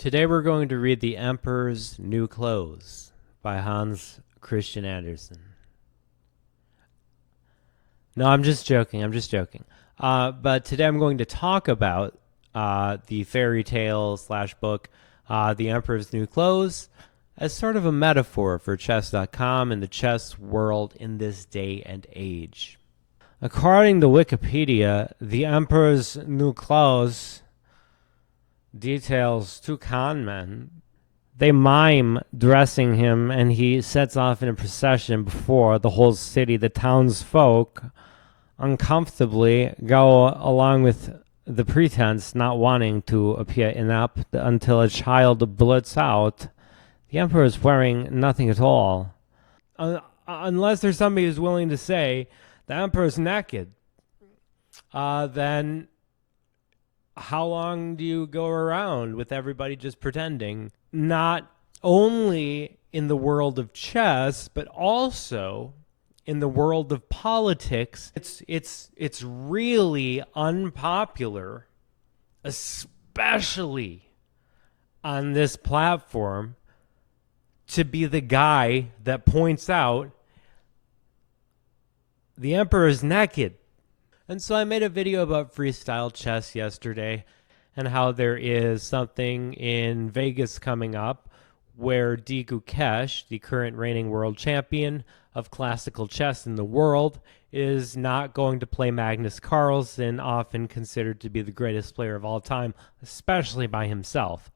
Today we're going to read The Emperor's New Clothes by Hans Christian Andersen. No, I'm just joking. But today I'm going to talk about the fairy tale / book, The Emperor's New Clothes, as sort of a metaphor for chess.com and the chess world in this day and age. According to Wikipedia, The Emperor's New Clothes details two conmen. They mime dressing him, and he sets off in a procession before the whole city. The townsfolk uncomfortably go along with the pretense, not wanting to appear inept, until a child blurts out, "The emperor is wearing nothing at all." Unless there's somebody who's willing to say, "The emperor's naked," then how long do you go around with everybody just pretending? Not only in the world of chess, but also in the world of politics. It's really unpopular, especially on this platform, to be the guy that points out the emperor is naked. And so I made a video about freestyle chess yesterday and how there is something in Vegas coming up where D. Gukesh, the current reigning world champion of classical chess in the world, is not going to play Magnus Carlsen, often considered to be the greatest player of all time, especially by himself.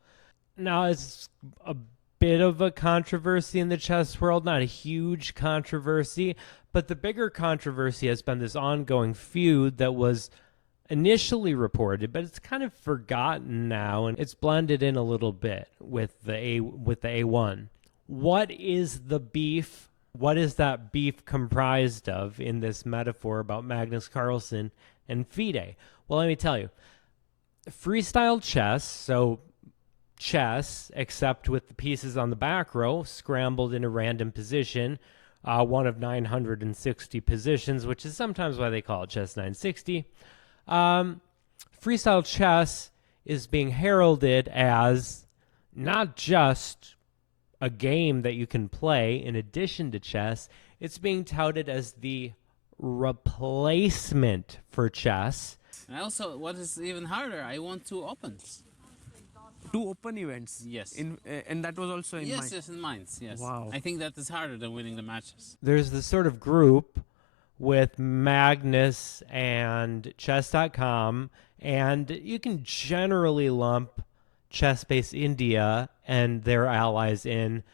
Now, it's a bit of a controversy in the chess world, not a huge controversy, but the bigger controversy has been this ongoing feud that was initially reported, but it's kind of forgotten now, and it's blended in a little bit with the A1. What is the beef? What is that beef comprised of in this metaphor about Magnus Carlsen and FIDE? Well, let me tell you. Freestyle chess, so chess, except with the pieces on the back row scrambled in a random position, one of 960 positions, which is sometimes why they call it Chess 960. Freestyle chess is being heralded as not just a game that you can play in addition to chess. It's being touted as the replacement for chess. And also, what is even harder, I want two opens. Two open events. Yes. And that was also in Yes, in Mainz, yes. Wow. I think that is harder than winning the matches. There's this sort of group with Magnus and chess.com, and you can generally lump ChessBase India and their allies in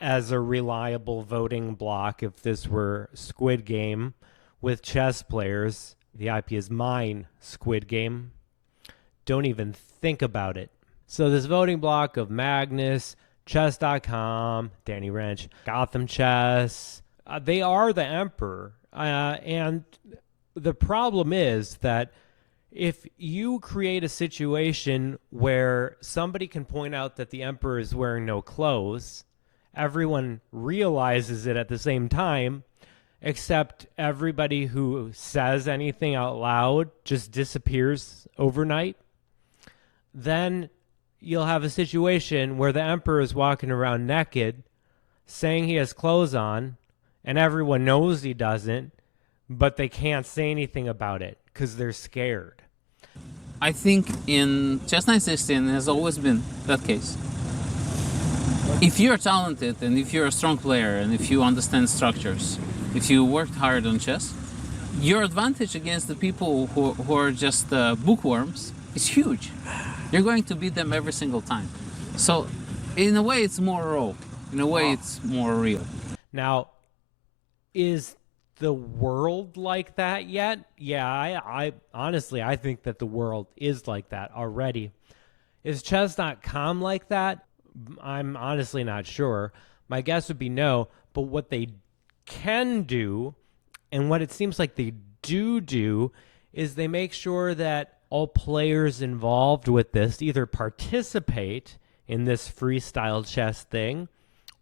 as a reliable voting block. If this were Squid Game with chess players, the IP is mine, Squid Game. Don't even think about it. So this voting block of Magnus, chess.com, Danny Wrench, Gotham Chess, they are the emperor. And the problem is that if you create a situation where somebody can point out that the emperor is wearing no clothes, everyone realizes it at the same time, except everybody who says anything out loud just disappears overnight, then you'll have a situation where the emperor is walking around naked, saying he has clothes on, and everyone knows he doesn't, but they can't say anything about it because they're scared. I think in Chess 960 it has always been that case. If you're talented and if you're a strong player and if you understand structures, if you worked hard on chess, your advantage against the people who are just bookworms is huge. You're going to beat them every single time. So in a way it's more raw. In a way it's more real. Now, is the world like that yet? Yeah, I honestly, I think that the world is like that already. Is chess.com like that? I'm honestly not sure. My guess would be no, but what they can do, and what it seems like they do, is they make sure that all players involved with this either participate in this freestyle chess thing,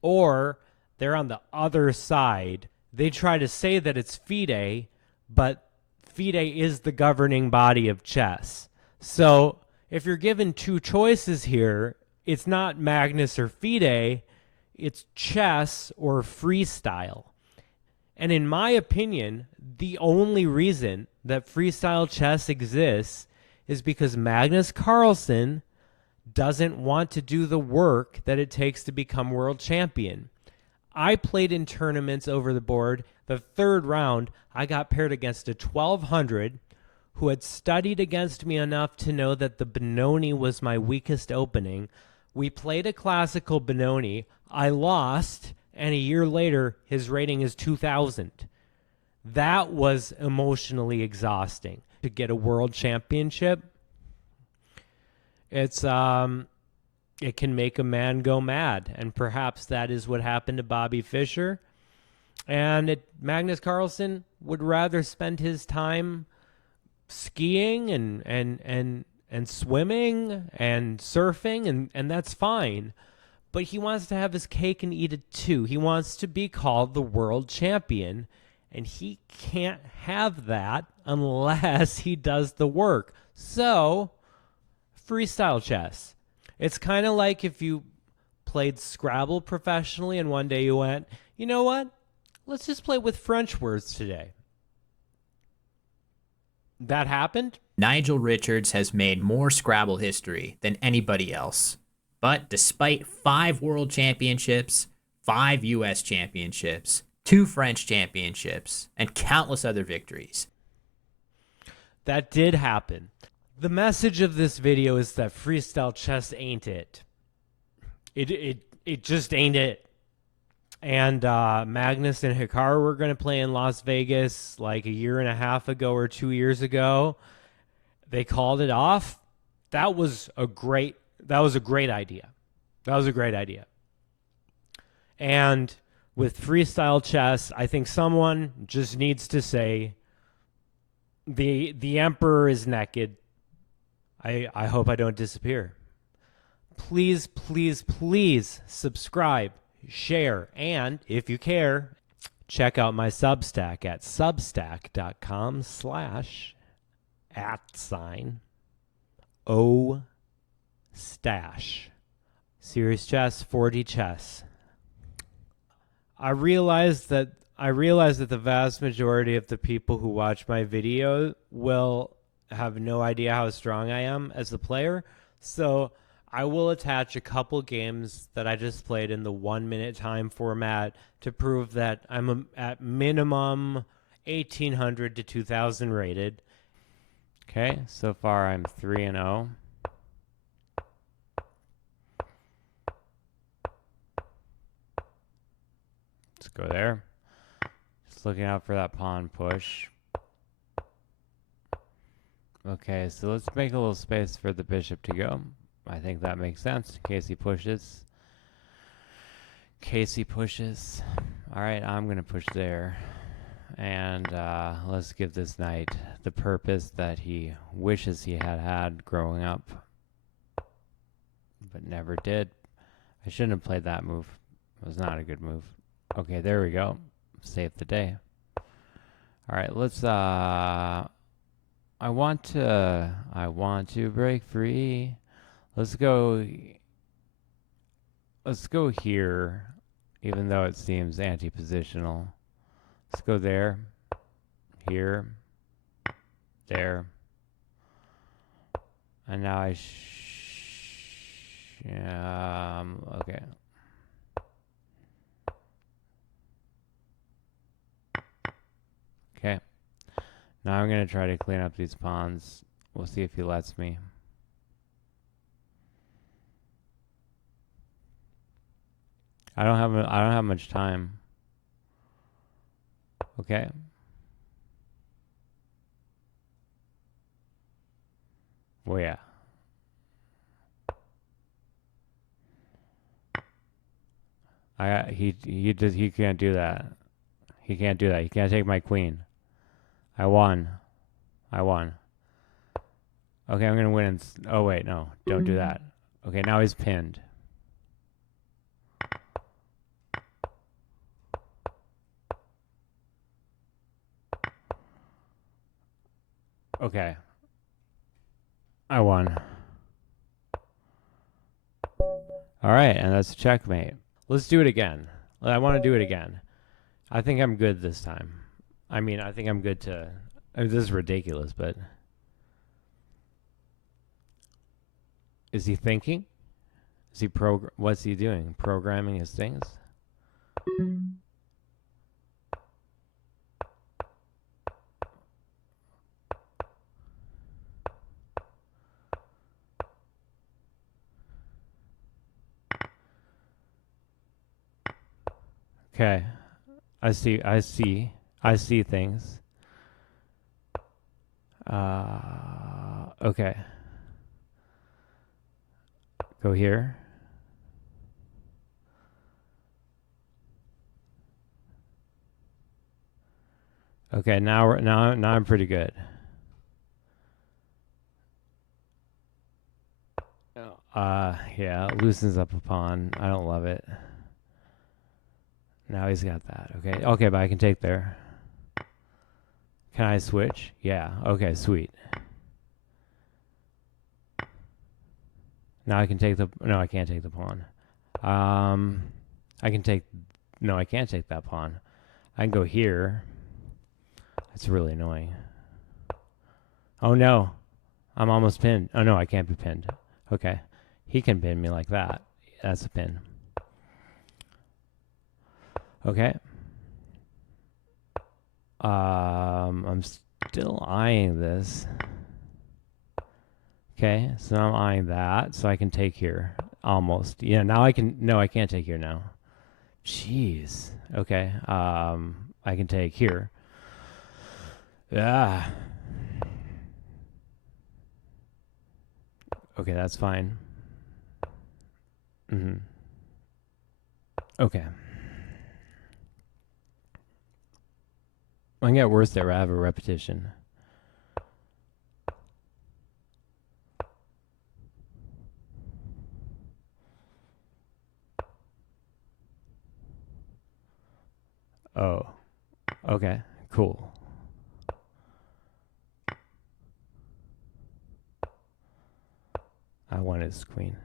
or they're on the other side. They try to say that it's FIDE, but FIDE is the governing body of chess. So if you're given two choices here, it's not Magnus or FIDE, it's chess or freestyle. And in my opinion, the only reason that freestyle chess exists is because Magnus Carlsen doesn't want to do the work that it takes to become world champion. I played in tournaments over the board. The third round, I got paired against a 1200 who had studied against me enough to know that the Benoni was my weakest opening. We played a classical Benoni. I lost, and a year later, his rating is 2000. That was emotionally exhausting. To get a world championship, it can make a man go mad, and perhaps that is what happened to Bobby Fischer. And Magnus Carlsen would rather spend his time skiing and swimming and surfing, and that's fine. But he wants to have his cake and eat it too. He wants to be called the world champion, and he can't have that unless he does the work. So, freestyle chess. It's kind of like if you played Scrabble professionally and one day you went, you know what? Let's just play with French words today. That happened. Nigel Richards has made more Scrabble history than anybody else. But despite 5 world championships, 5 US championships, 2 French championships, and countless other victories, that did happen. The message of this video is that freestyle chess ain't it. It just ain't it. And Magnus and Hikaru were going to play in Las Vegas like a year and a half ago or 2 years ago. They called it off. That was a great idea. That was a great idea. And with freestyle chess, I think someone just needs to say the emperor is naked. I hope I don't disappear. Please, please, please subscribe, share, and if you care, check out my Substack at substack.com/@O stash. Serious Chess, 4D Chess. I realize that the vast majority of the people who watch my video will have no idea how strong I am as a player. So I will attach a couple games that I just played in the 1 minute time format to prove that I'm at minimum 1800 to 2000 rated. Okay, so far I'm 3-0. Let's go there. Just looking out for that pawn push. Okay, so let's make a little space for the bishop to go. I think that makes sense in case he pushes. All right, I'm going to push there. And let's give this knight the purpose that he wishes he had growing up, but never did. I shouldn't have played that move. It was not a good move. Okay, there we go. Saved the day. All right, let's I want to break free. Let's go here, even though it seems anti-positional. Let's go there, here, there. And now okay. Okay. Now I'm going to try to clean up these pawns. We'll see if he lets me. I don't have much time. Okay. Well, yeah. He can't do that. He can't do that. He can't take my queen. I won. Okay, I'm gonna win. Oh wait, no, don't do that. Okay, now he's pinned. Okay, I won. All right, and that's checkmate. Let's do it again. I want to do it again. I think I'm good this time. I mean, I think I'm good to... I mean, this is ridiculous, but... Is he thinking? Is he what's he doing? Programming his things? Okay. I see things. Okay. Go here. Okay, now I'm pretty good. Yeah, it loosens up a pawn. I don't love it. Now he's got that. Okay, but I can take there. Can I switch? Yeah. Okay, sweet. Now I can take the... No, I can't take the pawn. I can take... No, I can't take that pawn. I can go here. That's really annoying. Oh, no. I'm almost pinned. Oh, no, I can't be pinned. Okay. He can pin me like that. That's a pin. Okay. I'm still eyeing this. Okay, so now I'm eyeing that, so I can take here. Almost. Yeah, now I can... No, I can't take here now. Jeez. Okay, I can take here. Yeah. Okay, that's fine. Okay. I can get worse there. I have a repetition. Oh. Okay, cool. I want his queen.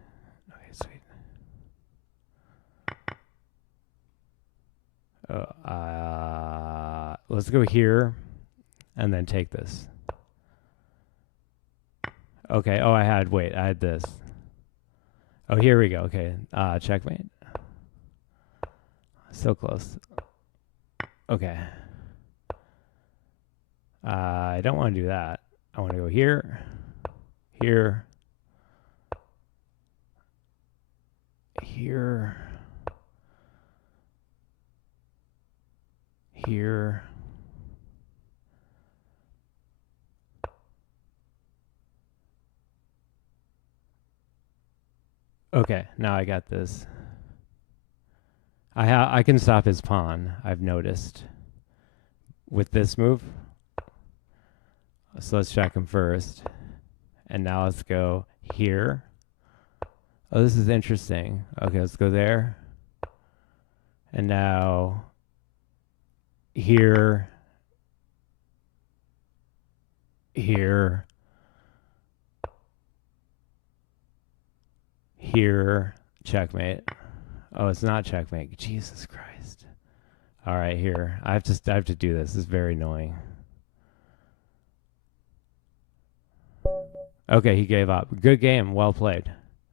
Okay, sweet. Let's go here and then take this. Okay. Oh, I had this. Oh, here we go. Okay. Checkmate. So close. Okay. I don't want to do that. I want to go here, here, here, here. Okay, now I got this. I can stop his pawn, I've noticed, with this move. So let's check him first. And now let's go here. Oh, this is interesting. Okay, let's go there. And now here, here, here, checkmate. Oh, it's not checkmate. Jesus Christ. All right, here. I have to do this. This is very annoying. Okay, he gave up. Good game. Well played.